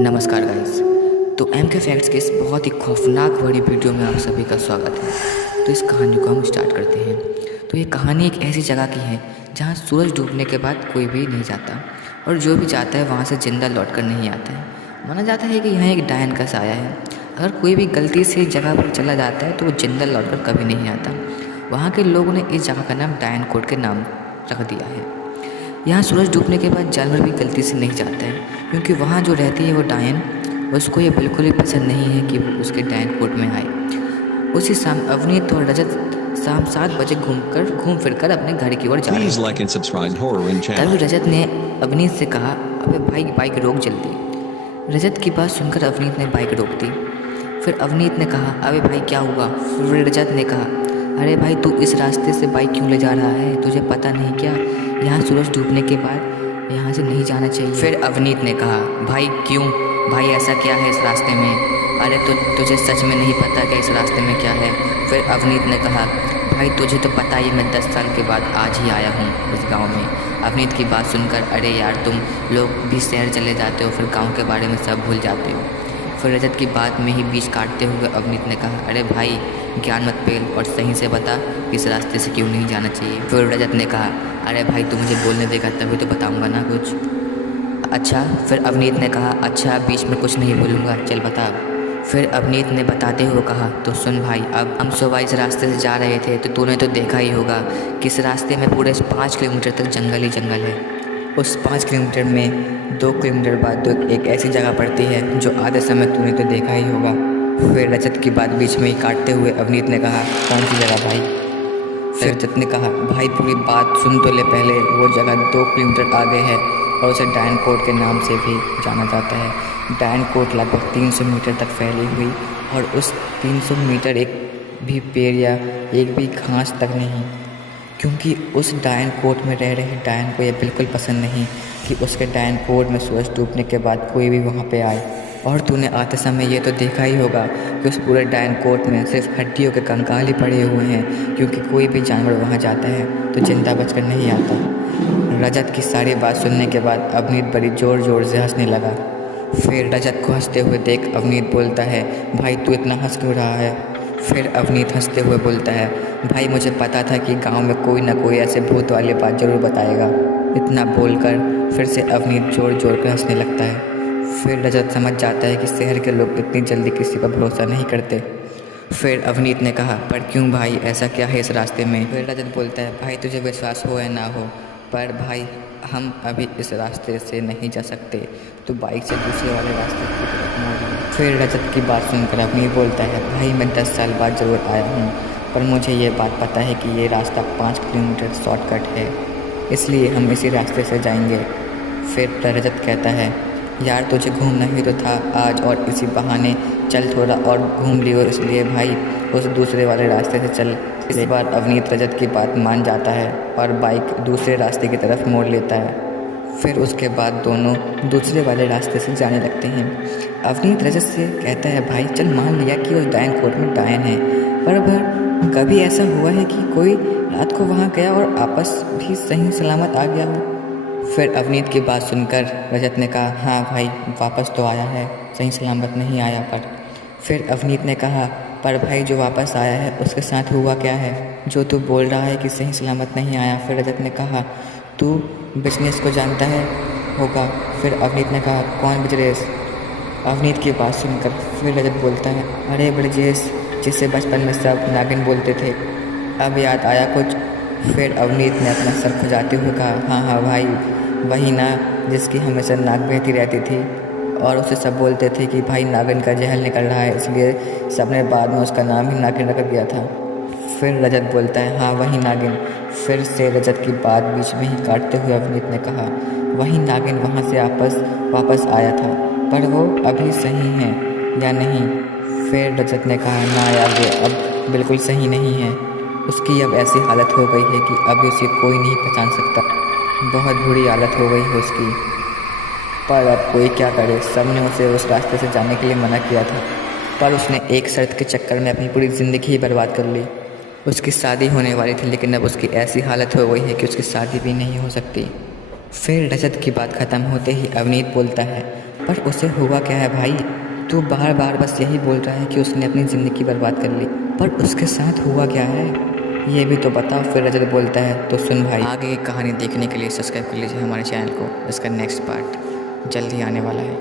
नमस्कार गाइस। तो एम के फैक्ट्स के इस बहुत ही खौफनाक बड़ी वीडियो में आप सभी का स्वागत है। तो इस कहानी को हम स्टार्ट करते हैं। तो ये कहानी एक ऐसी जगह की है जहाँ सूरज डूबने के बाद कोई भी नहीं जाता और जो भी जाता है वहाँ से जिंदा लौट कर नहीं आता है। माना जाता है कि यहाँ एक डायन का साया है। अगर कोई भी गलती से इस जगह पर चला जाता है तो वो जिंदा लौट कर कभी नहीं आता। वहाँ के लोगों ने इस जगह का नाम डायन कोट के नाम रख दिया है। यहाँ सूरज डूबने के बाद जानवर भी गलती से नहीं जाते हैं, क्योंकि वहाँ जो रहती है वो डायन, उसको ये बिल्कुल भी पसंद नहीं है कि वो उसके डायन कोट में आए। उसी शाम अवनीत और रजत शाम 7 बजे घूम फिर कर अपने घर की ओर जा रहे थे। तभी रजत ने अवनीत से कहा, अबे भाई बाइक रोक जल्दी। रजत की बात सुनकर अवनीत ने बाइक रोक दी। फिर अवनीत ने कहा, अबे भाई क्या हुआ? फिर रजत ने कहा, अरे भाई तू इस रास्ते से बाइक क्यों ले जा रहा है? तुझे पता नहीं क्या, यहाँ सूरज डूबने के बाद यहाँ से नहीं जाना चाहिए। फिर अवनीत ने कहा, भाई क्यों भाई, ऐसा क्या है इस रास्ते में? अरे तुझे सच में नहीं पता कि इस रास्ते में क्या है? फिर अवनीत ने कहा, भाई तुझे तो पता ही, मैं 10 साल के बाद आज ही आया हूँ इस गाँव में। अवनीत की बात सुनकर, अरे यार तुम लोग भी शहर चले जाते हो, फिर गाँव के बारे में सब भूल जाते हो। फिर रजत की बात में ही बीच काटते हुए अवनीत ने कहा, अरे भाई ज्ञान मत पेल और सही से बता इस रास्ते से क्यों नहीं जाना चाहिए। फिर रजत ने कहा, अरे भाई तू मुझे बोलने देगा तभी तो बताऊंगा ना कुछ। अच्छा। फिर अवनीत ने कहा, अच्छा बीच में कुछ नहीं बोलूँगा, चल बता। फिर अवनीत ने बताते हुए कहा, तो सुन भाई, अब हम सुबह इस रास्ते से जा रहे थे तो तूने तो देखा ही होगा कि इस रास्ते में पूरे 5 किलोमीटर तक जंगल ही जंगल है। उस 5 किलोमीटर में 2 किलोमीटर बाद तो एक ऐसी जगह पड़ती है जो आधे समय तूने तो देखा ही होगा। फिर रजत की बात बीच में ही काटते हुए अवनीत ने कहा, कौन सी जगह भाई? फिर रजत ने कहा, भाई पूरी बात सुन तो ले पहले। वो जगह 2 किलोमीटर आगे है और उसे डायन कोट के नाम से भी जाना जाता है। डायन कोट लगभग 300 मीटर तक फैली हुई और उस 300 मीटर एक भी पेड़ या एक भी घास तक नहीं, क्योंकि उस डायन कोट में रह रहे डायन को यह बिल्कुल पसंद नहीं कि उसके डायन कोट में सूरज डूबने के बाद कोई भी वहाँ पे आए। और तूने आते समय ये तो देखा ही होगा कि उस पूरे डायन कोट में सिर्फ हड्डियों के कंकाल ही पड़े हुए हैं, क्योंकि कोई भी जानवर वहाँ जाता है तो जिंदा बचकर नहीं आता। रजत की सारी बात सुनने के बाद अवनीत बड़ी ज़ोर ज़ोर से हंसने लगा। फिर रजत को हंसते हुए देख अवनीत बोलता है, भाई तू इतना हंस क्यों रहा है? फिर अवनीत हंसते हुए बोलता है, भाई मुझे पता था कि गांव में कोई ना कोई ऐसे भूत वाली बात ज़रूर बताएगा। इतना बोलकर फिर से अवनीत जोर जोर कर हंसने लगता है। फिर रजत समझ जाता है कि शहर के लोग इतनी जल्दी किसी पर भरोसा नहीं करते। फिर अवनीत ने कहा, पर क्यों भाई, ऐसा क्या है इस रास्ते में? फिर रजत बोलता है, भाई तुझे विश्वास हो या ना हो, पर भाई हम अभी इस रास्ते से नहीं जा सकते, तो बाइक से दूसरे वाले रास्ते की तरफ मोड़। फिर रजत की बात सुनकर अवनीत बोलता है, भाई मैं 10 साल बाद ज़रूर आया हूँ, पर मुझे ये बात पता है कि ये रास्ता 5 किलोमीटर शॉर्टकट है, इसलिए हम इसी रास्ते से जाएंगे। फिर रजत कहता है, यार तुझे घूमना ही तो था आज, और इसी बहाने चल थोड़ा और घूम लियो, इसलिए भाई उस दूसरे वाले रास्ते से चल। इस बार अवनीत रजत की बात मान जाता है और बाइक दूसरे रास्ते की तरफ मोड़ लेता है। फिर उसके बाद दोनों दूसरे वाले रास्ते से जाने लगते हैं। अवनीत रजत से कहता है, भाई चल मान लिया कि उस डायन कोट में डायन है, पर कभी ऐसा हुआ है कि कोई रात को वहाँ गया और आपस भी सही सलामत आ गया हो? फिर अवनीत की बात सुनकर रजत ने कहा, हाँ भाई वापस तो आया है, सही सलामत नहीं आया पर। फिर अवनीत ने कहा, पर भाई जो वापस आया है उसके साथ हुआ क्या है जो तू बोल रहा है कि सही सलामत नहीं आया? फिर रजत ने कहा, तू बिजनेस को जानता है होगा। फिर अवनीत ने कहा, कौन बिजनेस? अवनीत की बात सुनकर फिर रजत बोलता है, अरे ब्रजेश, जिसे बचपन में सब नागिन बोलते थे, अब याद आया कुछ? फिर अवनीत ने अपना सर खुजाते हुए कहा, हाँ हाँ भाई वही ना, जिसकी हमेशा नाक बहती रहती थी और उसे सब बोलते थे कि भाई नागिन का जहल निकल रहा है, इसलिए सबने बाद में उसका नाम ही नागिन रख दिया था। फिर रजत बोलता है, हाँ वही नागिन। फिर से रजत की बात बीच में ही काटते हुए अवनीत ने कहा, वही नागिन वहाँ से वापस आया था, पर वो अभी सही है या नहीं? फिर रजत ने कहा, ना यार ये अब बिल्कुल सही नहीं है, उसकी अब ऐसी हालत हो गई है कि अभी उसे कोई नहीं पहचान सकता, बहुत बुरी हालत हो गई है उसकी। पर अब कोई क्या करे, सबने उसे उस रास्ते से जाने के लिए मना किया था, पर उसने एक शर्त के चक्कर में अपनी पूरी ज़िंदगी ही बर्बाद कर ली। उसकी शादी होने वाली थी, लेकिन अब उसकी ऐसी हालत हो गई है कि उसकी शादी भी नहीं हो सकती। फिर रजत की बात ख़त्म होते ही अवनीत बोलता है, पर उसे हुआ क्या है भाई? तू बार बार बस यही बोल रहा है कि उसने अपनी ज़िंदगी बर्बाद कर ली, पर उसके साथ हुआ क्या है ये भी तो बता। फिर रजत बोलता है तो सुन भाई, आगे की कहानी देखने के लिए सब्सक्राइब कर लीजिए हमारे चैनल को। इसका नेक्स्ट पार्ट जल्दी आने वाला है।